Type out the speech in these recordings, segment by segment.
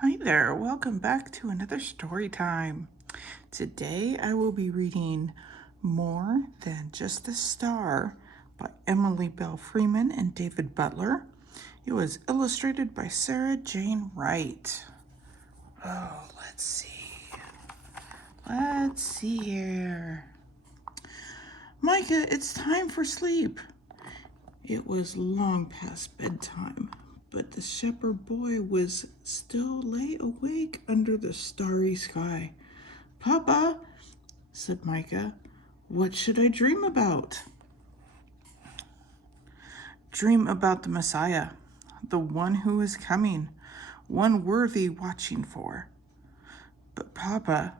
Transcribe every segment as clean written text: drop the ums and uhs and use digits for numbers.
Hi there, welcome back to another story time. Today I will be reading More Than Just a Star by Emily Belle Freeman and David Butler. It was illustrated by Sarah Jane Wright. Oh, let's see. Let's see here. Micah, it's time for sleep. It was long past bedtime, but the shepherd boy was still lay awake under the starry sky. Papa, said Micah, what should I dream about? Dream about the Messiah, the one who is coming, one worthy watching for. But Papa,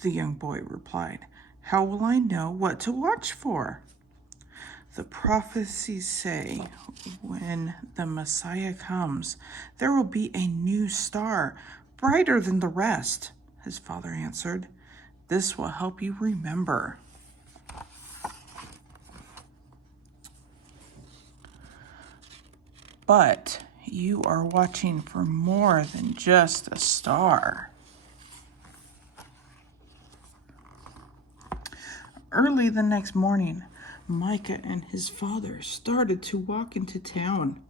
the young boy replied, how will I know what to watch for? The prophecies say when the Messiah comes, there will be a new star, brighter than the rest, his father answered. This will help you remember. But you are watching for more than just a star. Early the next morning, Micah and his father started to walk into town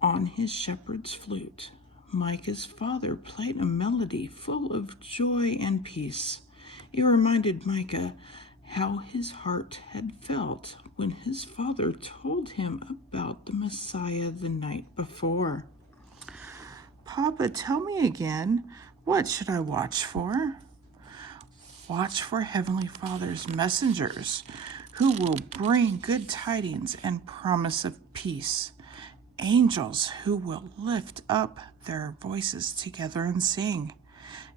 on his shepherd's flute. Micah's father played a melody full of joy and peace. It reminded Micah how his heart had felt when his father told him about the Messiah the night before. Papa, tell me again, what should I watch for? Watch for Heavenly Father's messengers, who will bring good tidings and promise of peace. Angels who will lift up their voices together and sing.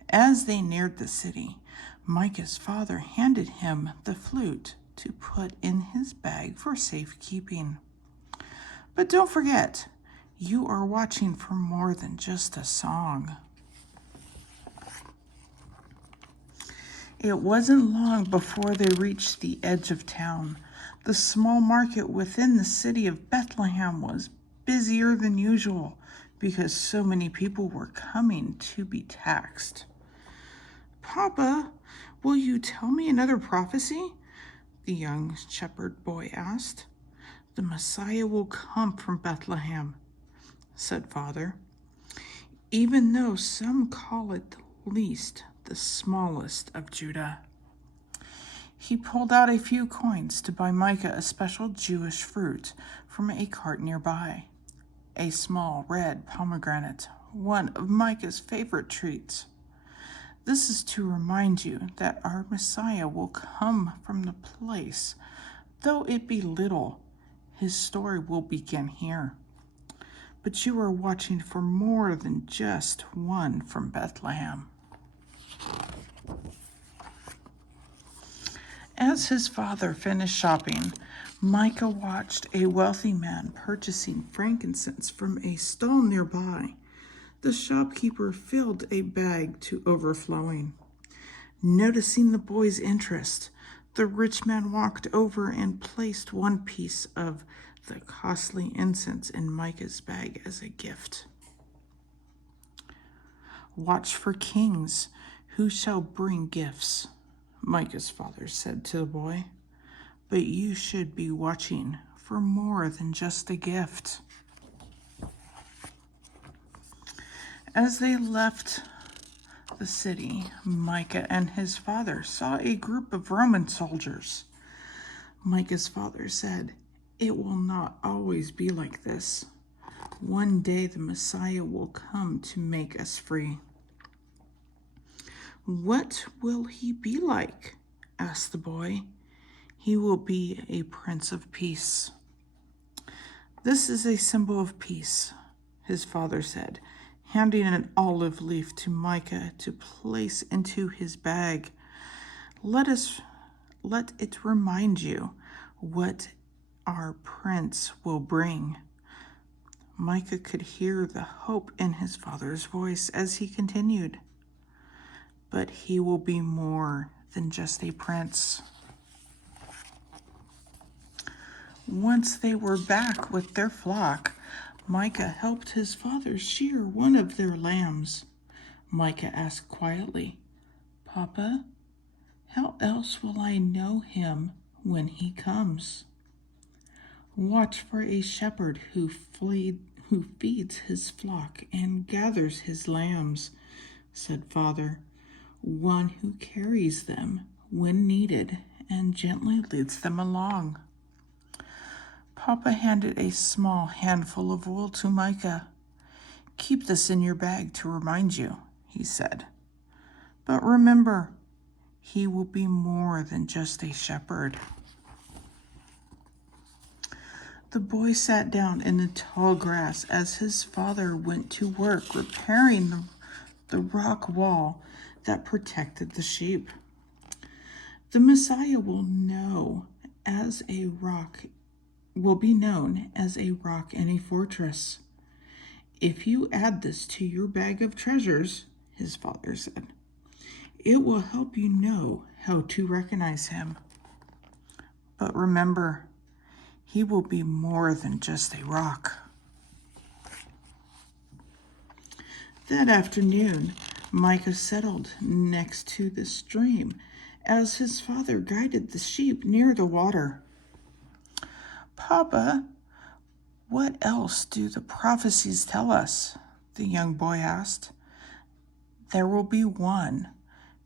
As they neared the city, Micah's father handed him the flute to put in his bag for safekeeping. But don't forget, you are watching for more than just a song. It wasn't long before they reached the edge of town. The small market within the city of Bethlehem was busier than usual because so many people were coming to be taxed. Papa, will you tell me another prophecy? The young shepherd boy asked. The Messiah will come from Bethlehem, said Father, even though some call it the least, the smallest of Judah. He pulled out a few coins to buy Micah a special Jewish fruit from a cart nearby. A small red pomegranate, one of Micah's favorite treats. This is to remind you that our Messiah will come from the place. Though it be little, his story will begin here. But you are watching for more than just one from Bethlehem. As his father finished shopping, Micah watched a wealthy man purchasing frankincense from a stall nearby. The shopkeeper filled a bag to overflowing. Noticing the boy's interest, the rich man walked over and placed one piece of the costly incense in Micah's bag as a gift. Watch for kings who shall bring gifts, Micah's father said to the boy. But you should be watching for more than just a gift. As they left the city, Micah and his father saw a group of Roman soldiers. Micah's father said, it will not always be like this. One day the Messiah will come to make us free. What will he be like? Asked the boy. He will be a Prince of Peace. This is a symbol of peace, his father said, handing an olive leaf to Micah to place into his bag. Let it remind you what our prince will bring. Micah could hear the hope in his father's voice as he continued. But he will be more than just a prince. Once they were back with their flock, Micah helped his father shear one of their lambs. Micah asked quietly, "Papa, how else will I know him when he comes?" "Watch for a shepherd who feeds his flock and gathers his lambs," said Father. "One who carries them when needed and gently leads them along." Papa handed a small handful of wool to Micah. "Keep this in your bag to remind you," he said. "But remember, he will be more than just a shepherd." The boy sat down in the tall grass as his father went to work repairing the rock wall that protected the sheep. The Messiah will be known as a rock and a fortress. "If you add this to your bag of treasures," his father said, "it will help you know how to recognize him. But remember, he will be more than just a rock." That afternoon, Micah settled next to the stream as his father guided the sheep near the water. "Papa, what else do the prophecies tell us?" the young boy asked. "There will be one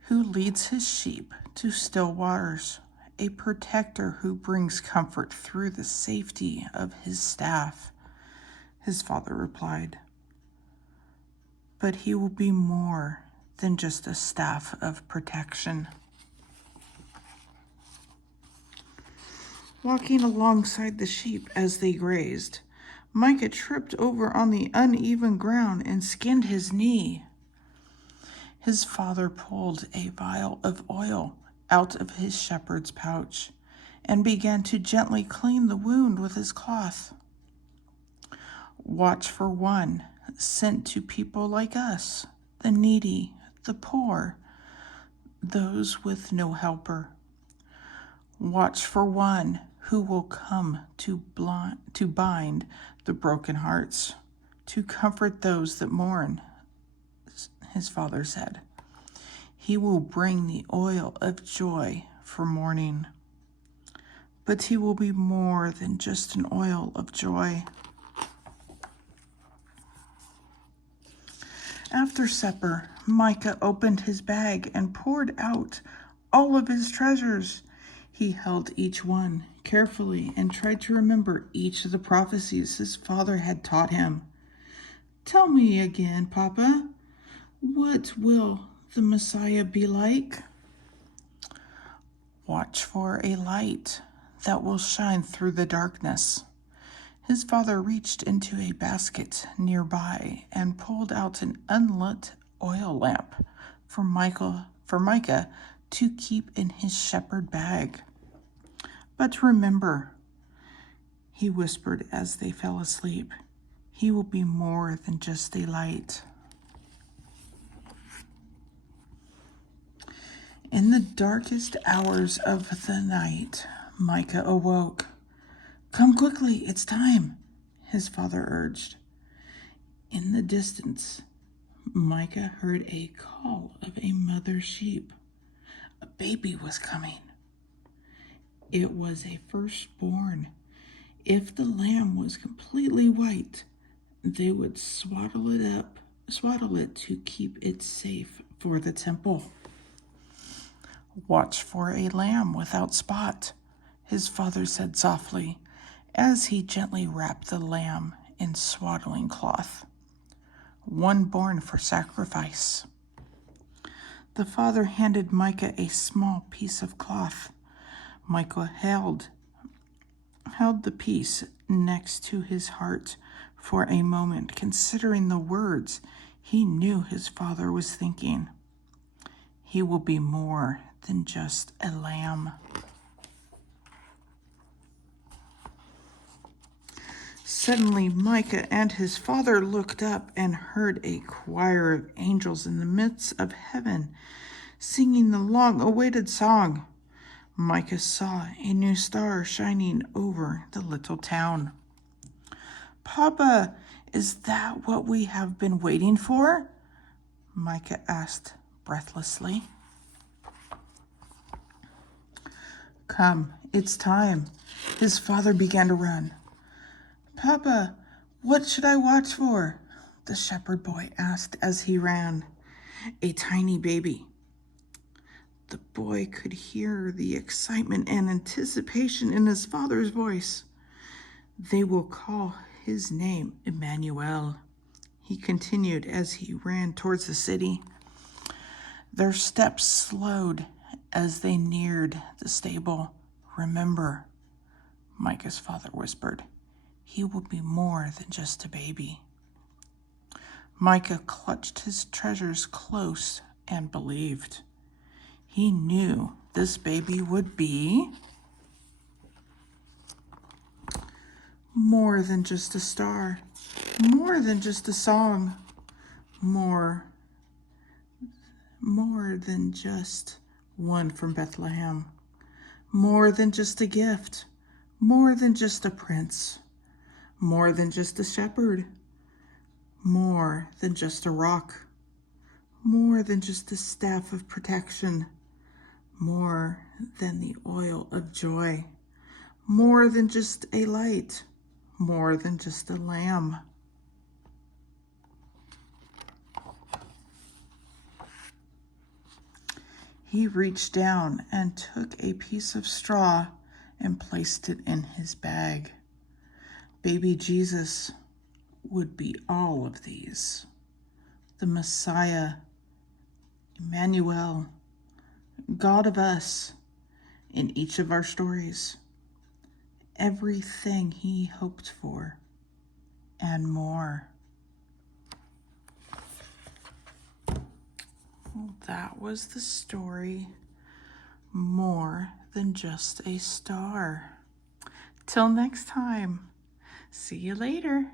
who leads his sheep to still waters, a protector who brings comfort through the safety of his staff," his father replied. "But he will be more than just a staff of protection." Walking alongside the sheep as they grazed, Micah tripped over on the uneven ground and skinned his knee. His father pulled a vial of oil out of his shepherd's pouch and began to gently clean the wound with his cloth. "Watch for one sent to people like us, the needy, the poor, those with no helper. Watch for one who will come to bind the broken hearts, to comfort those that mourn," his father said. "He will bring the oil of joy for mourning. But he will be more than just an oil of joy." After supper, Micah opened his bag and poured out all of his treasures. He held each one carefully and tried to remember each of the prophecies his father had taught him. "Tell me again, Papa, what will the Messiah be like?" "Watch for a light that will shine through the darkness." His father reached into a basket nearby and pulled out an unlit oil lamp for Micah to keep in his shepherd bag. "But remember," he whispered as they fell asleep, "he will be more than just a light." In the darkest hours of the night, Micah awoke. "Come quickly, it's time," his father urged. In the distance, Micah heard a call of a mother sheep. A baby was coming. It was a firstborn. If the lamb was completely white, they would swaddle it to keep it safe for the temple. "Watch for a lamb without spot," his father said softly, as he gently wrapped the lamb in swaddling cloth. "One born for sacrifice." The father handed Micah a small piece of cloth. Micah held the piece next to his heart for a moment, considering the words he knew his father was thinking. He will be more than just a lamb. Suddenly, Micah and his father looked up and heard a choir of angels in the midst of heaven singing the long-awaited song. Micah saw a new star shining over the little town. "Papa, Is that what we have been waiting for? Micah asked breathlessly. Come, it's time. His father began to run. Papa, what should I watch for? The shepherd boy asked as he ran. A tiny baby. The boy could hear the excitement and anticipation in his father's voice. They will call his name Emmanuel, he continued as he ran towards the city. Their steps slowed as they neared the stable. Remember, Micah's father whispered, he will be more than just a baby. Micah clutched his treasures close and believed. He knew this baby would be more than just a star, more than just a song, more than just one from Bethlehem, more than just a gift, more than just a prince, more than just a shepherd, more than just a rock, more than just a staff of protection, more than the oil of joy, more than just a light, more than just a lamb. He reached down and took a piece of straw and placed it in his bag. Baby Jesus would be all of these. The Messiah, Emmanuel, God of us, in each of our stories. Everything he hoped for and more. Well, that was the story, More Than Just a Star. Till next time, see you later.